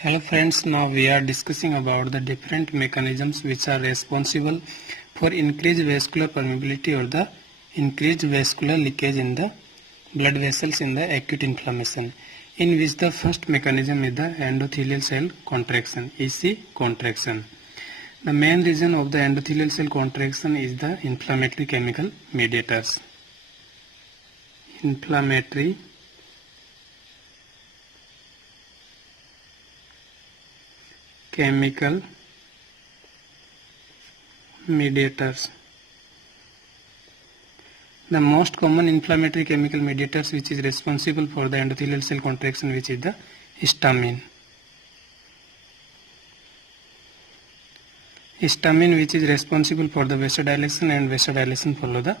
Hello friends, now we are discussing about the different mechanisms which are responsible for increased vascular permeability or the increased vascular leakage in the blood vessels in the acute inflammation, in which the first mechanism is the endothelial cell contraction, EC contraction. The main reason of the endothelial cell contraction is the inflammatory chemical mediators. Inflammatory chemical mediators. The most common inflammatory chemical mediators which is responsible for the endothelial cell contraction, which is the histamine. Histamine, which is responsible for the vasodilation, and vasodilation follow the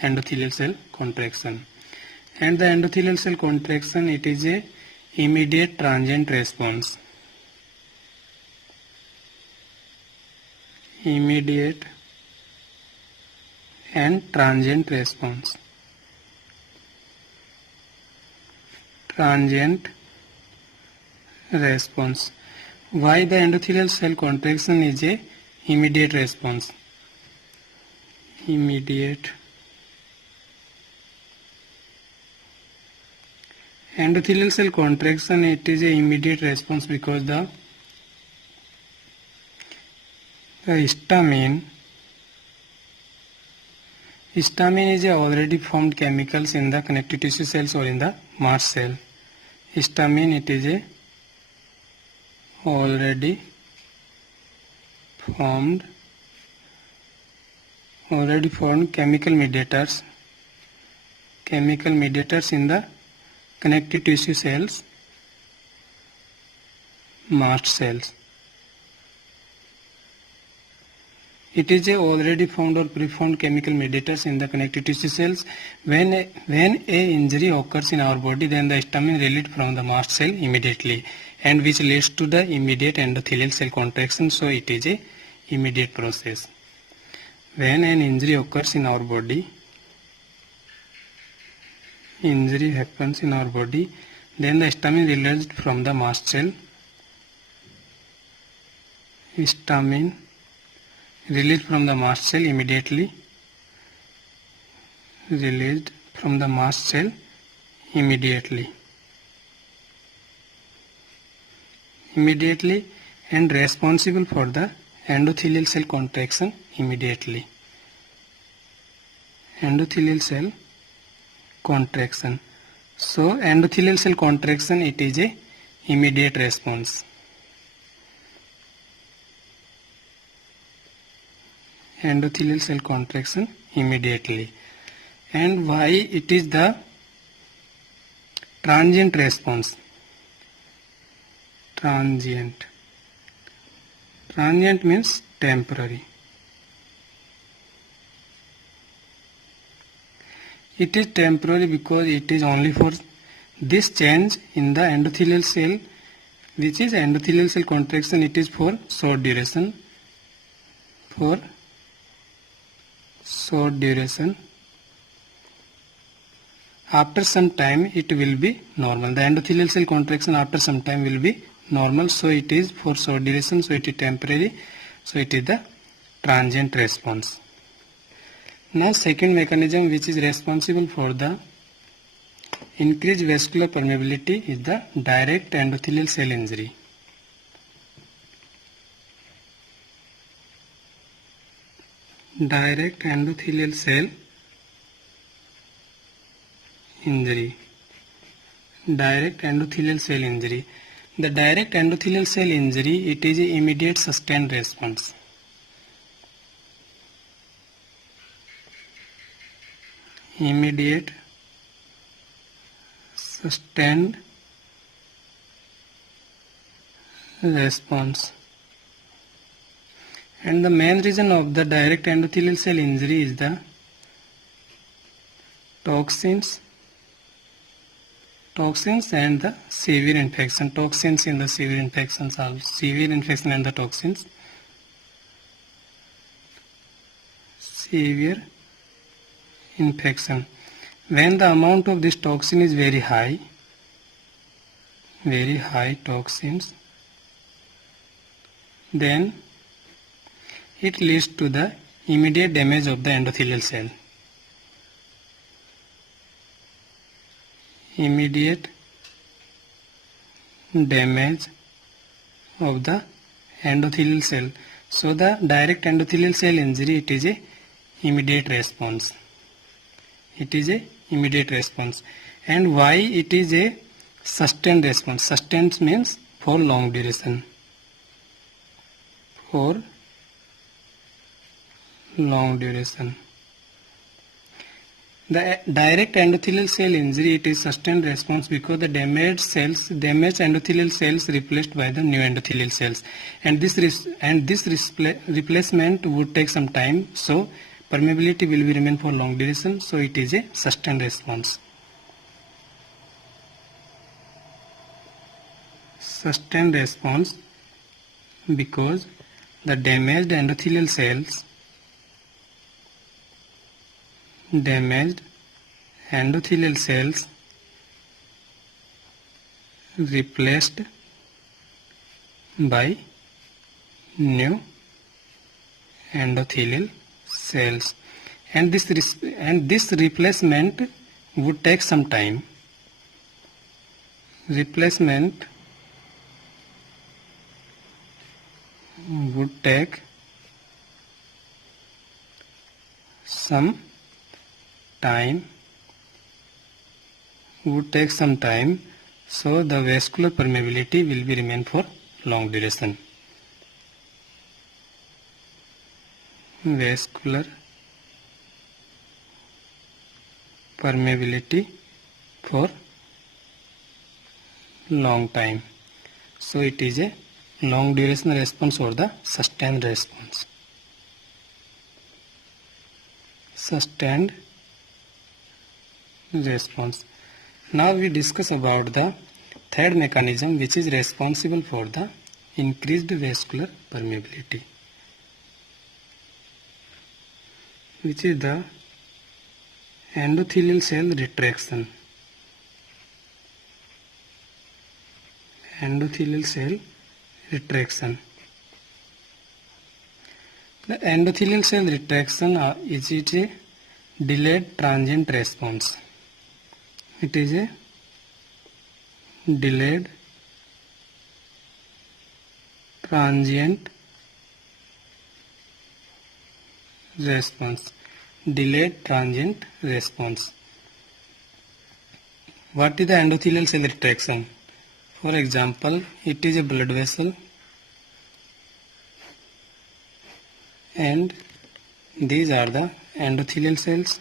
endothelial cell contraction. And the endothelial cell contraction, it is a immediate transient response. Immediate and transient response. Transient response. Why the endothelial cell contraction is a immediate response? Immediate. Endothelial cell contraction, it is a immediate response because the histamine is a already formed chemicals in the connective tissue cells or in the mast cell. Histamine, it is a already formed chemical mediators in the connective tissue cells, mast cells. It is a already found or preformed chemical mediators in the connective tissue cells. When a injury occurs in our body, then the histamine released from the mast cell immediately, and which leads to the immediate endothelial cell contraction. So it is a immediate process. When an injury occurs in our body, then the histamine released from the mast cell. Histamine released from the mast cell immediately. Released from the mast cell immediately. And responsible for the endothelial cell contraction immediately. Endothelial cell contraction. So endothelial cell contraction, it is a immediate response. Endothelial cell contraction immediately. And why it is the transient response? Transient means temporary. It is temporary because it is only for this change in the endothelial cell, which is endothelial cell contraction. It is for short duration. After some time it will be normal. The endothelial cell contraction after some time will be normal. So it is for short duration. So it is temporary. So it is the transient response. Now second mechanism which is responsible for the increased vascular permeability is the direct endothelial cell injury. Direct endothelial cell injury. Direct endothelial cell injury. The direct endothelial cell injury, it is an immediate sustained response. Immediate sustained response. And the main reason of the direct endothelial cell injury is the toxins and the severe infection. Toxins in the severe infections also. Severe infection and the toxins. Severe infection. When the amount of this toxin is very high toxins, then it leads to the immediate damage of the endothelial cell. Immediate damage of the endothelial cell. So the direct endothelial cell injury, it is a immediate response. It is a immediate response. And why it is a sustained response? Sustained means for long duration. For long duration. The direct endothelial cell injury, it is sustained response because the damaged endothelial cells replaced by the new endothelial cells, and this replacement would take some time. So permeability will be remain for long duration. So it is a sustained response. Sustained response because the damaged endothelial cells replaced by new endothelial cells, and this replacement would take some time. Replacement would take some time, so the vascular permeability will be remain for long duration. Vascular permeability for long time. So it is a long duration response or the sustained response. Sustained response. Now we discuss about the third mechanism which is responsible for the increased vascular permeability, which is the endothelial cell retraction. Endothelial cell retraction. The endothelial cell retraction is a delayed transient response. It is a delayed transient response. Delayed transient response. What is the endothelial cell retraction? For example, it is a blood vessel and these are the endothelial cells.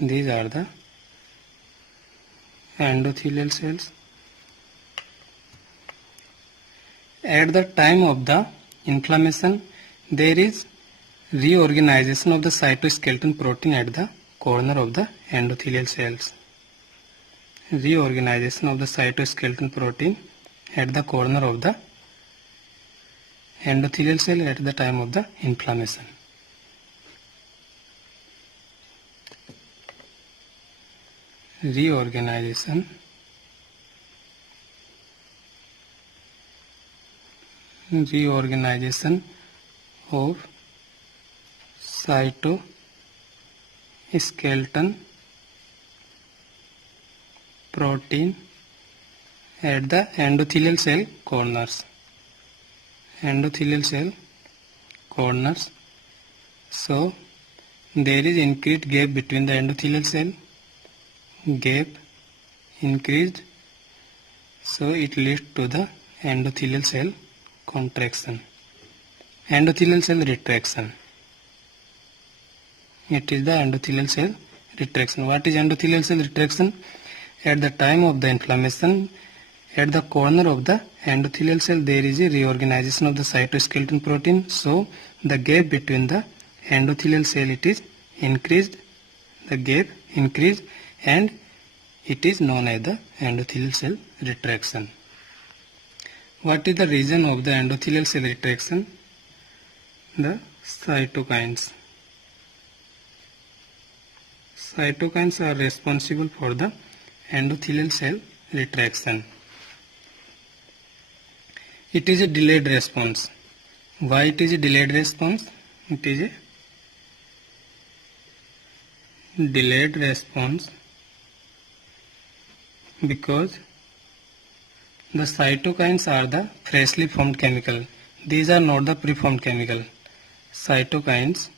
These are the endothelial cells. At the time of the inflammation, there is reorganization of the cytoskeleton protein at the corner of the endothelial cells. Reorganization of the cytoskeleton protein at the corner of the endothelial cell at the time of the inflammation. Reorganization of cytoskeleton protein at the endothelial cell corners. Endothelial cell corners. So there is increased gap between the endothelial cell. Gap increased, so it leads to the endothelial cell contraction. Endothelial cell retraction. It is the endothelial cell retraction. What is endothelial cell retraction? At the time of the inflammation, at the corner of the endothelial cell there is a reorganization of the cytoskeleton protein. So the gap between the endothelial cell, it is increased. The gap increased and it is known as the endothelial cell retraction. What is the reason of the endothelial cell retraction? The cytokines. Cytokines are responsible for the endothelial cell retraction. It is a delayed response. Why it is a delayed response? It is a delayed response because the cytokines are the freshly formed chemical. These are not the preformed chemical. Cytokines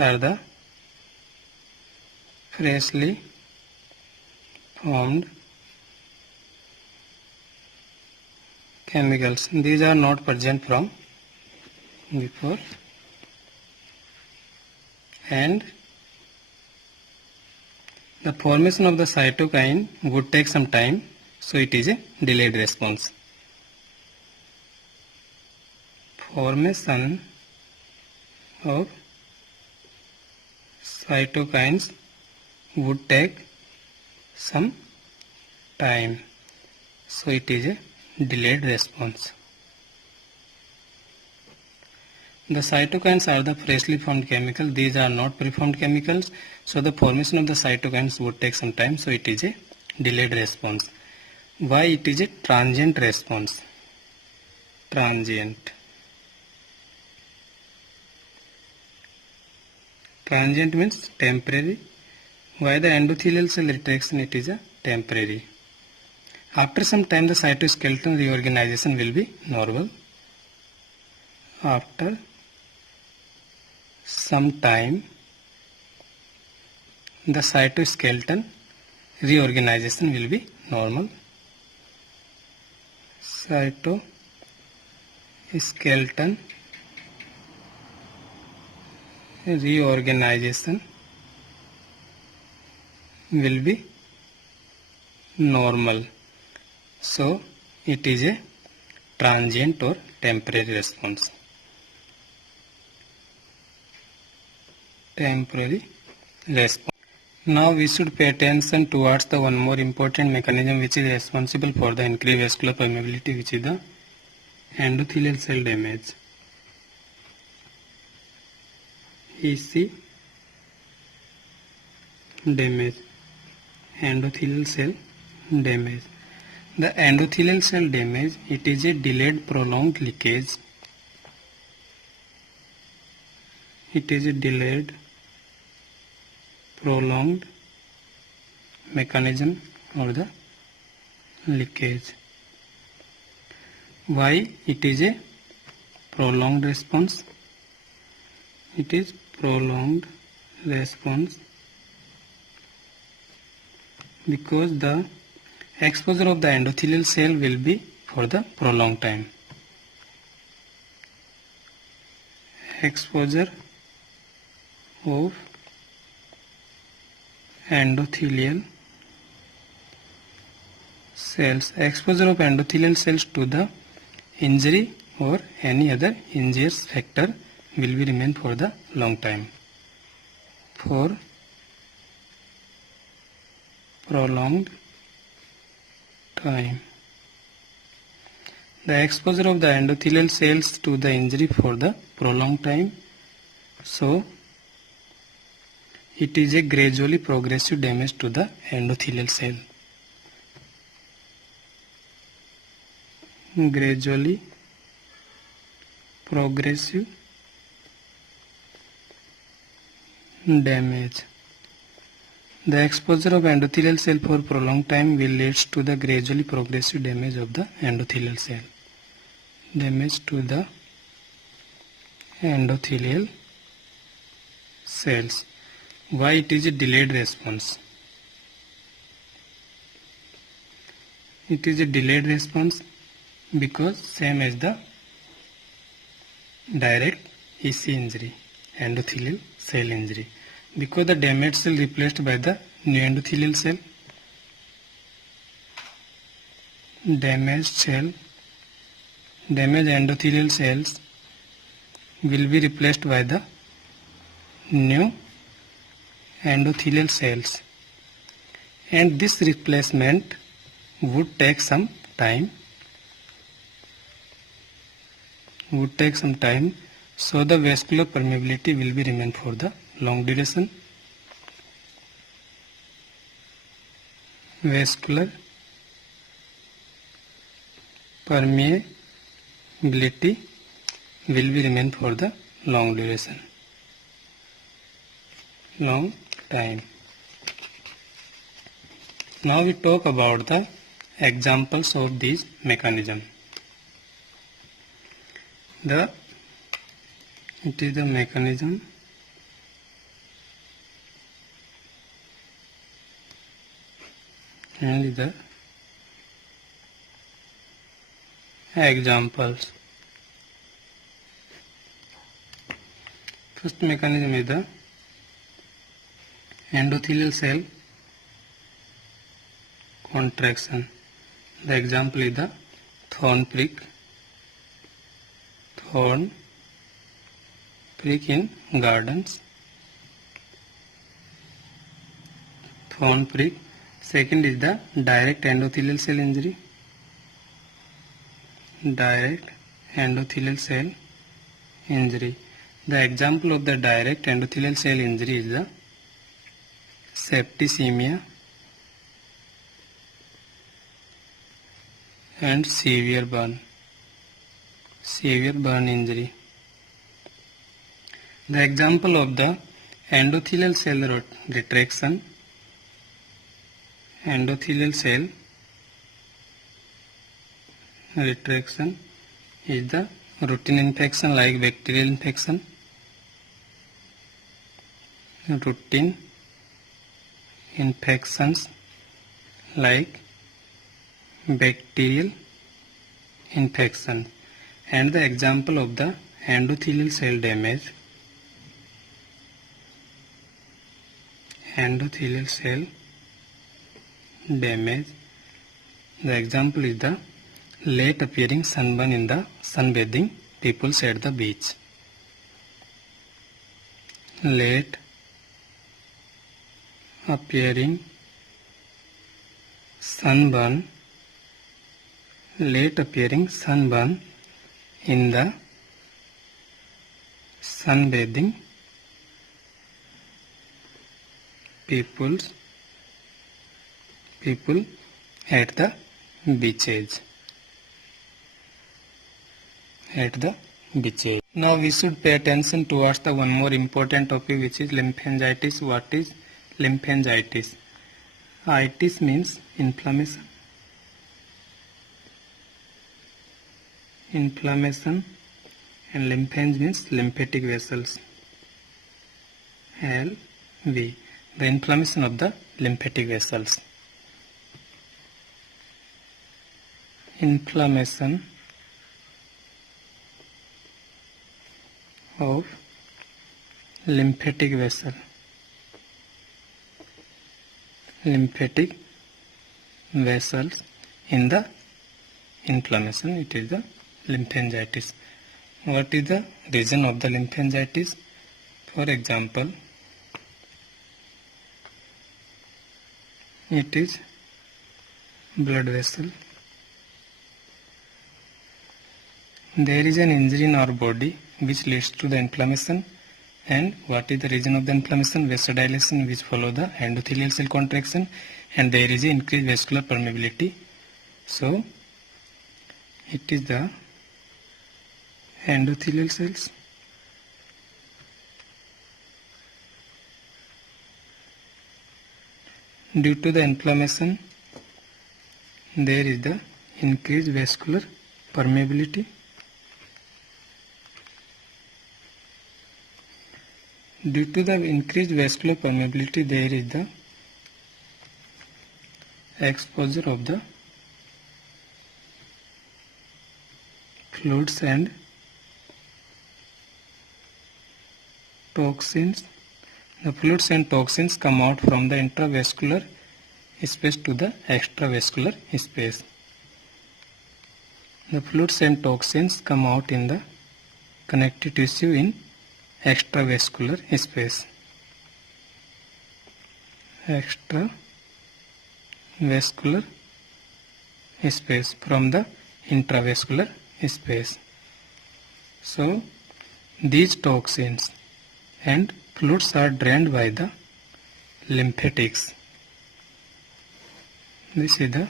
are the freshly formed chemicals. These are not present from before, and the formation of the cytokine would take some time, so it is a delayed response. Formation of cytokines would take some time, so it is a delayed response. The cytokines are the freshly formed chemical. These are not preformed chemicals, so the formation of the cytokines would take some time, so it is a delayed response. Why it is a transient response? Transient means temporary. Why the endothelial cell retraction? It is a temporary. After some time the cytoskeleton reorganization will be normal. After some time the cytoskeleton reorganization will be normal. Cytoskeleton reorganization will be normal, so it is a transient or temporary response. Temporary response. Now we should pay attention towards the one more important mechanism which is responsible for the increased vascular permeability, which is the endothelial cell damage. EC damage, endothelial cell damage. The endothelial cell damage, it is a delayed prolonged leakage. It is a delayed prolonged mechanism of the leakage. Why it is a prolonged response? It is prolonged response because the exposure of the endothelial cell will be for the prolonged time. Exposure of endothelial cells. Exposure of endothelial cells to the injury or any other injurious factor will be remain for the long time. For prolonged time. The exposure of the endothelial cells to the injury for the prolonged time, so it is a gradually progressive damage to the endothelial cell. Gradually progressive damage. The exposure of endothelial cell for prolonged time will lead to the gradually progressive damage of the endothelial cell. Damage to the endothelial cells. Why it is a delayed response? It is a delayed response because same as the direct EC injury, endothelial cell injury. Because the damaged cell replaced by the new endothelial cell, damaged endothelial cells will be replaced by the new endothelial cells, and this replacement would take some time. So the vascular permeability will be remain for the long duration. vascular permeability will be remain for the long duration, long time. Now we talk about the examples of these mechanism. It is the mechanism and the examples. First mechanism is the endothelial cell contraction. The example is the thorn prick in gardens. Thorn prick. Second is the direct endothelial cell injury. Direct endothelial cell injury. The example of the direct endothelial cell injury is the septicemia and severe burn injury. The example of the endothelial cell retraction, is the routine infection like bacterial infection. Routine infections like bacterial infection. And the example of the endothelial cell damage, the example is the late appearing sunburn in the sunbathing peoples at the beach. Late appearing sunburn in the sunbathing people at the beaches. Now we should pay attention towards the one more important topic, which is lymphangitis. What is lymphangitis? Itis means inflammation, and lymphange means lymphatic vessels. LV, the inflammation of the lymphatic vessels. Inflammation of lymphatic vessels in the inflammation, it is the lymphangitis. What is the reason of the lymphangitis? For example, it is blood vessel. There is an injury in our body which leads to the inflammation. And what is the reason of the inflammation? Vasodilation, which follow the endothelial cell contraction, and there is increased vascular permeability. So it is the endothelial cells due to the inflammation. There is the increased vascular permeability. Due to the increased vascular permeability, there is the exposure of the fluids and toxins. The fluids and toxins come out from the intravascular space to the extravascular space. The fluids and toxins come out in the connective tissue in extravascular space. Extravascular space from the intravascular space. So these toxins and fluids are drained by the lymphatics. This is the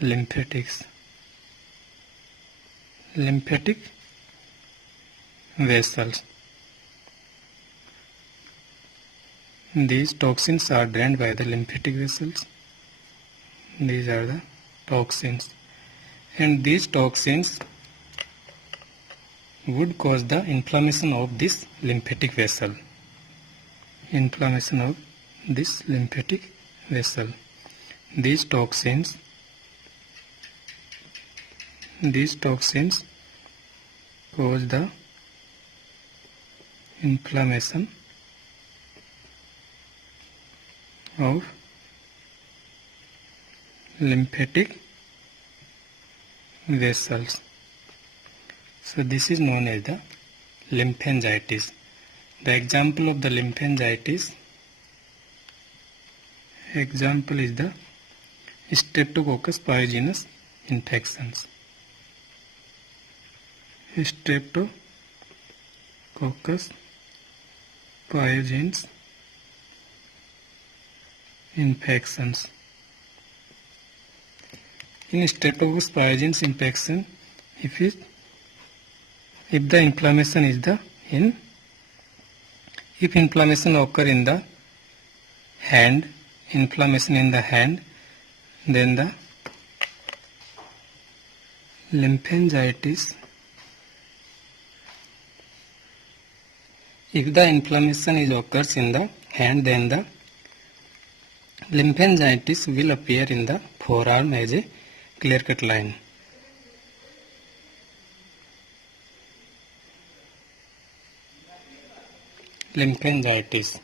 lymphatics. Lymphatic vessels. These toxins are drained by the lymphatic vessels. These are the toxins, and these toxins would cause the inflammation of this lymphatic vessel. Inflammation of this lymphatic vessel. These toxins cause the inflammation of lymphatic vessels. So this is known as the lymphangitis. The example of the lymphangitis is the Streptococcus pyogenes infections. Streptococcus pyogenes infections. In Streptococcus pyogenes infection, if the inflammation is if inflammation occur in the hand, then the lymphangitis. If the inflammation occurs in the hand, then the lymphangitis will appear in the forearm as a clear-cut line. Lymphangitis.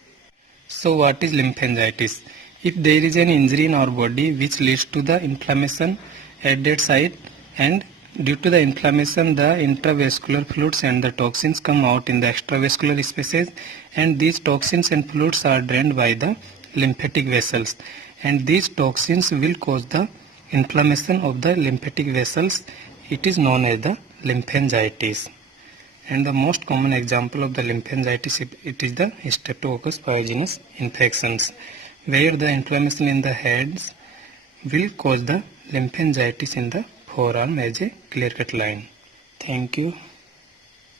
So what is lymphangitis? If there is an injury in our body which leads to the inflammation at that site, and due to the inflammation the intravascular fluids and the toxins come out in the extravascular spaces, and these toxins and fluids are drained by the lymphatic vessels, and these toxins will cause the inflammation of the lymphatic vessels. It is known as the lymphangitis. And the most common example of the lymphangitis, it is the Streptococcus pyogenes infections, where the inflammation in the hands will cause the lymphangitis in the forearm as a clear-cut line. Thank you.